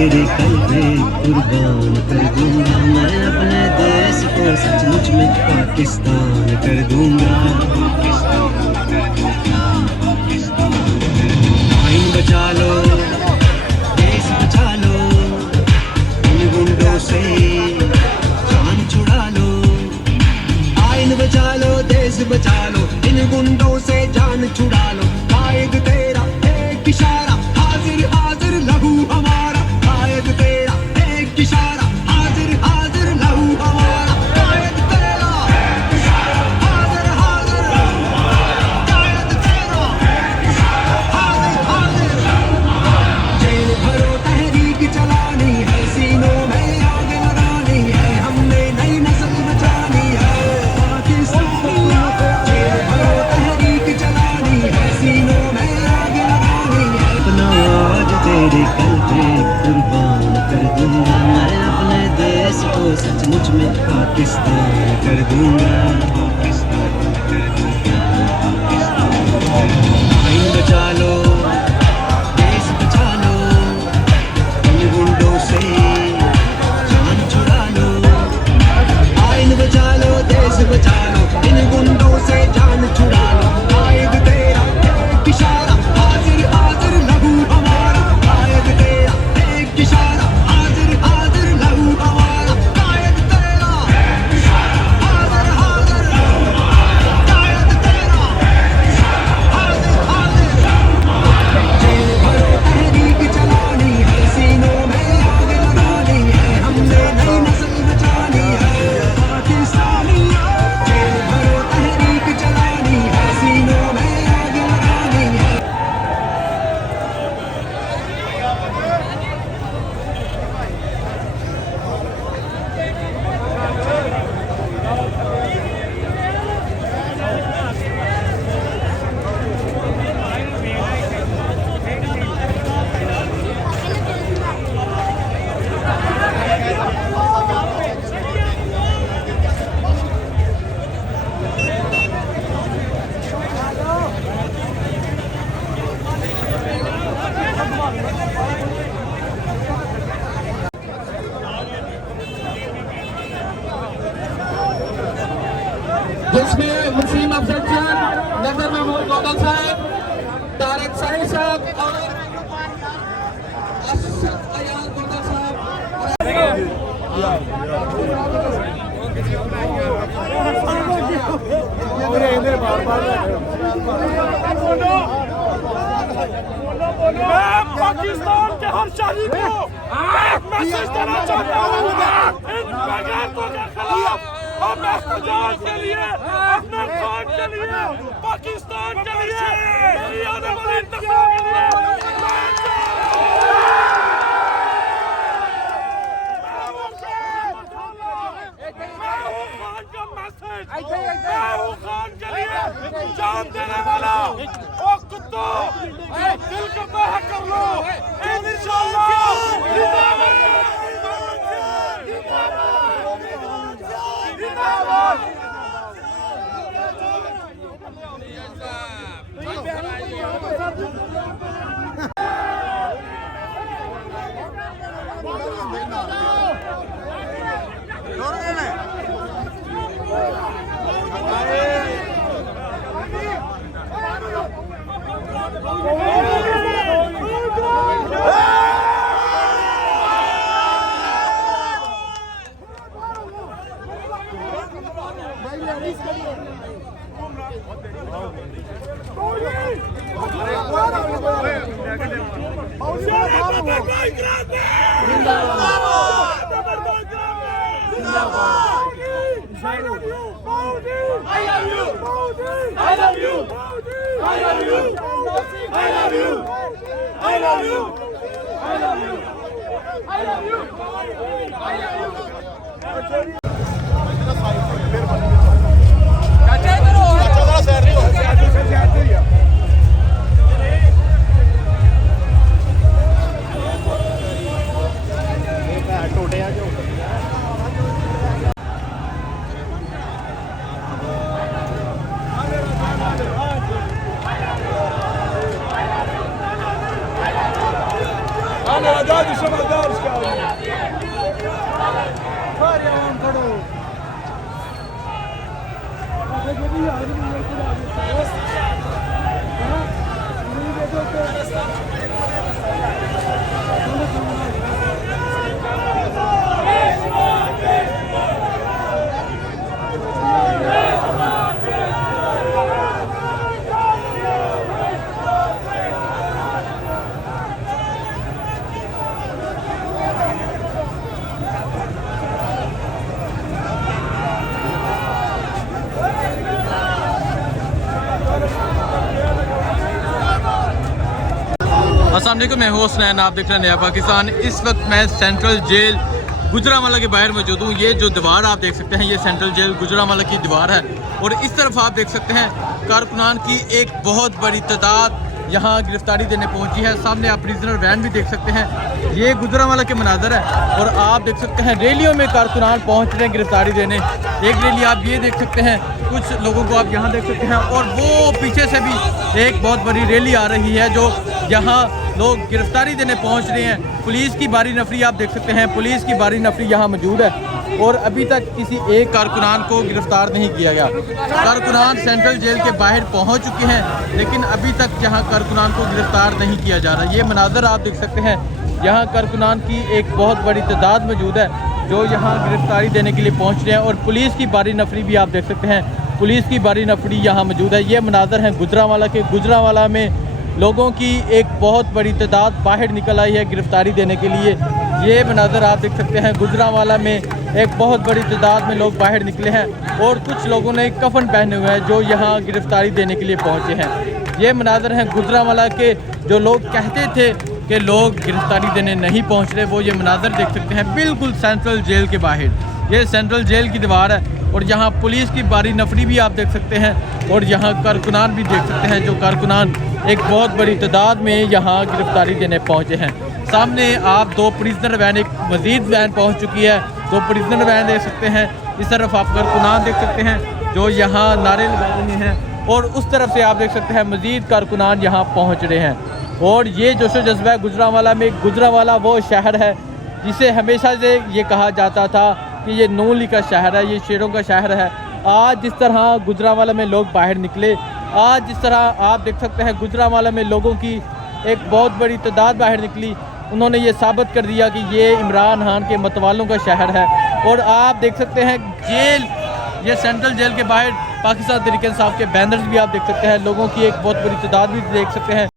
तेरे कल पे कुर्बान कर दूंगा, मैं अपने देश को सचमुच में पाकिस्तान कर दूंगा। आइन बचा लो, देश बचा लो, इन गुंडों से जान छुड़ा लो। आइन बचा लो, देश बचा लो, इन गुंडों से जान छुड़ा लो। कायद तेरा एक इशारा, हाजिर हाजिर लहू हमारा। कायद तेरा एक इशारा, हाजिर हाजिर लहू हमारा। कायद तेरा एक इशारा, हाजिर हाजिर लहू हमारा। कायद तेरा एक इशारा, हाजिर हाजिर लहू हमारा। जेल भरो तहरीक चलानी है, सीनों में आग लगानी है, हमने नई नस्ल बचानी है। पाकिस्तानियों को जेल भरो तहरीक चलानी है, सीनों में आग लगानी है। अपना आज तेरे कल पे कुर्बान कर दूंगा, मैं अपने देश को सचमुच में पाकिस्तान कर दूंगा। आइन बचा लो, देश बचा लो, इन गुंडों से जान छुड़ा लो। आइन बचा लो, देश बचा लो, इन गुंडों से जान छुड़ा लो। कायद तेरा एक इशारा, हाजिर हाजिर लहू हमारा। कायद तेरा एक इशारा, हाजिर हाजिर लहू हमारा। कायद तेरा एक इशारा, हाजिर हाजिर लहू हमारा। कायद तेरा एक इशारा, हाजिर हाजिर लहू हमारा। जेल भरो तहरीक चलानी है, सीनों में आग लगानी है, हमने नई नस्ल बचानी है। पाकिस्तानियों जेल भरो तहरीक चलानी है, सीनों में आग लगानी है। जिसमें मुसीम अफजल खान, नजर महमूद गौतम साहब, तारिक साहिब साहब और अशरफ अयान गौतम साहब। मैं पाकिस्तान के हर शहरी को एक मैसेज देना चाहता हूँ, इन बगावतों के खिलाफ हम एहतजाज के लिए, अपने खान के लिए, पाकिस्तान के लिए, मेरी आने वाली नस्लों के लिए मैं हूँ खान का मैसेज, मैं हूँ खान के लिए जान देने वाला। ओ कुत्तों, दिल को बह कर लो, अस्सलाम वालेकुम, मैं हूं हुसनैन, आप देख रहे हैं नया पाकिस्तान। इस वक्त मैं सेंट्रल जेल गुजरांवाला के बाहर मौजूद हूँ। ये जो दीवार आप देख सकते हैं, ये सेंट्रल जेल गुजरांवाला की दीवार है। और इस तरफ आप देख सकते हैं कारकुनान की एक बहुत बड़ी तादाद यहाँ गिरफ्तारी देने पहुँची है। सामने आप प्रिजनर वैन भी देख सकते हैं। ये गुजरांवाला के मनाजर है। और आप देख सकते हैं रैलियों में कारकुनान पहुँच रहे हैं गिरफ्तारी देने। एक रैली आप ये देख सकते हैं, कुछ लोगों को आप यहाँ देख सकते हैं। और वो पीछे से भी एक बहुत बड़ी रैली आ रही है जो यहाँ लोग गिरफ्तारी देने पहुँच रहे हैं। पुलिस की भारी नफरी आप देख सकते हैं, पुलिस की भारी नफरी यहाँ मौजूद है। और अभी तक किसी एक कारकुनान को गिरफ्तार नहीं किया गया। कारकुनान सेंट्रल जेल के बाहर पहुंच चुके हैं, लेकिन अभी तक यहाँ कारकुनान को गिरफ्तार नहीं किया जा रहा। ये मनाजर आप देख सकते हैं, यहाँ कारकुनान की एक बहुत बड़ी तादाद मौजूद है जो यहाँ गिरफ्तारी देने के लिए पहुँच रहे हैं। और पुलिस की भारी नफरी भी आप देख सकते हैं, पुलिस की भारी नफरी यहाँ मौजूद है। ये मनाजर हैं गुजरांवाला के। गुजरांवाला में लोगों की एक बहुत बड़ी तादाद बाहर निकल आई है गिरफ्तारी देने के लिए। ये मनाजर आप देख सकते हैं, गुजरांवाला में एक बहुत बड़ी तादाद में लोग बाहर निकले हैं। और कुछ लोगों ने कफन पहने हुए हैं जो यहाँ गिरफ्तारी देने के लिए पहुँचे हैं। ये मनाजर हैं गुजरांवाला के। जो लोग कहते थे कि लोग गिरफ्तारी देने नहीं पहुँच रहे, वो ये मनाजर देख सकते हैं बिल्कुल सेंट्रल जेल के बाहर। ये सेंट्रल जेल की दीवार है। और यहाँ पुलिस की भारी नफरी भी आप देख सकते हैं। और यहाँ कारकुनान भी देख सकते हैं, जो कारकुनान एक बहुत बड़ी तादाद में यहाँ गिरफ्तारी देने पहुँचे हैं। सामने आप दो प्रिजनर वैन, एक मजीद वैन पहुँच चुकी है। दो प्रिजनर वैन देख सकते हैं। इस तरफ आप कारकुनान देख सकते हैं जो यहाँ नारे लगा रहे हैं। और उस तरफ से आप देख सकते हैं मजीद कारकुनान यहाँ पहुँच रहे हैं। और ये जोशो जज्बा है गुजरांवाला में। गुजरांवाला वो शहर है जिसे हमेशा से ये कहा जाता था कि ये नून लीग का शहर है, ये शेरों का शहर है। आज जिस तरह गुजरांवाला में लोग बाहर निकले, आज जिस तरह आप देख सकते हैं गुजरांवाला में लोगों की एक बहुत बड़ी तादाद बाहर निकली, उन्होंने ये साबित कर दिया कि ये इमरान खान के मतवालों का शहर है। और आप देख सकते हैं जेल, ये सेंट्रल जेल के बाहर पाकिस्तान तहरीक इंसाफ के बैनर्स भी आप देख सकते हैं। लोगों की एक बहुत बड़ी तादाद भी देख सकते हैं